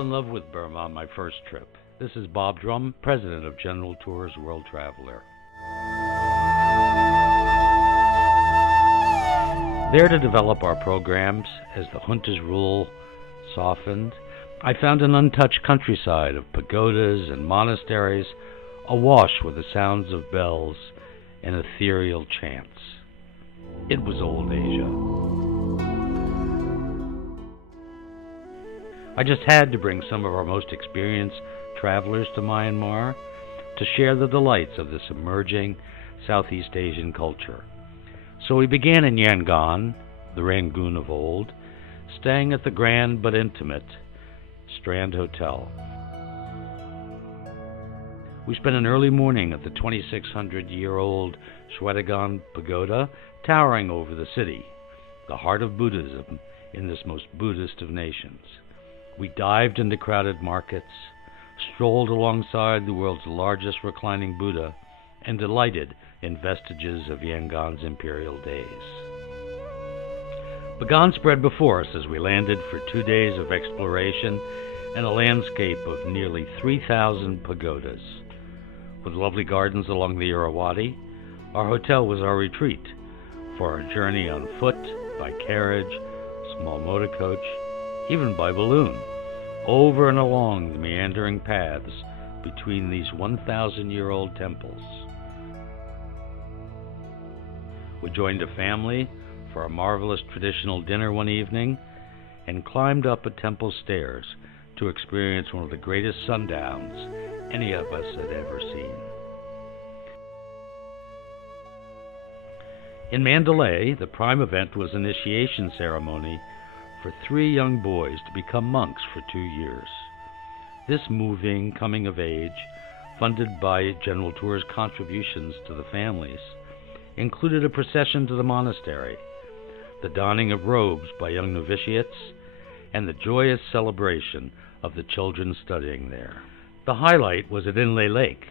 fell in love with Burma on my first trip. This is Bob Drum, president of General Tours World Traveler. There to develop our programs as the junta's rule softened, I found an untouched countryside of pagodas and monasteries awash with the sounds of bells and ethereal chants. It was old Asia. I just had to bring some of our most experienced travelers to Myanmar to share the delights of this emerging Southeast Asian culture. So we began in Yangon, the Rangoon of old, staying at the grand but intimate Strand Hotel. We spent an early morning at the 2,600-year-old Shwedagon Pagoda, towering over the city, the heart of Buddhism in this most Buddhist of nations. We dived into crowded markets, strolled alongside the world's largest reclining Buddha, and delighted in vestiges of Yangon's imperial days. Bagan spread before us as we landed for 2 days of exploration and a landscape of nearly 3,000 pagodas. With lovely gardens along the Irrawaddy, our hotel was our retreat for our journey on foot, by carriage, small motor coach, even by balloon, over and along the meandering paths between these 1,000-year-old temples. We joined a family for a marvelous traditional dinner one evening and climbed up a temple stairs to experience one of the greatest sundowns any of us had ever seen. In Mandalay, the prime event was an initiation ceremony for 3 young boys to become monks for 2 years. This moving coming of age, funded by General Tours' contributions to the families, included a procession to the monastery, the donning of robes by young novitiates, and the joyous celebration of the children studying there. The highlight was at Inle Lake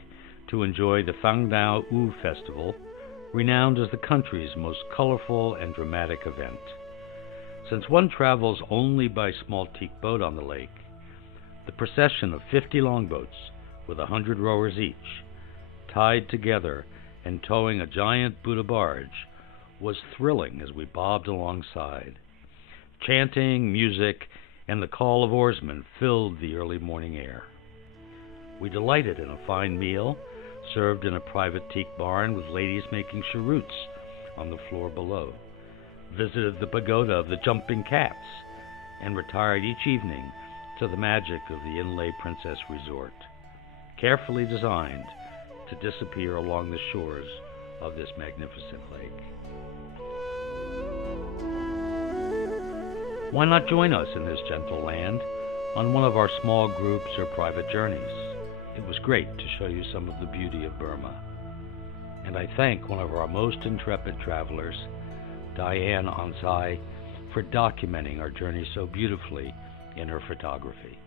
to enjoy the Phang Dao U Festival, renowned as the country's most colorful and dramatic event. Since one travels only by small teak boat on the lake, the procession of 50 longboats with 100 rowers each, tied together and towing a giant Buddha barge, was thrilling as we bobbed alongside. Chanting, music, and the call of oarsmen filled the early morning air. We delighted in a fine meal, served in a private teak barn with ladies making cheroots on the floor below, visited the pagoda of the Jumping Cats, and retired each evening to the magic of the Inle Princess Resort, carefully designed to disappear along the shores of this magnificent lake. Why not join us in this gentle land on one of our small groups or private journeys? It was great to show you some of the beauty of Burma. And I thank one of our most intrepid travelers, Diane Onsai, for documenting our journey so beautifully in her photography.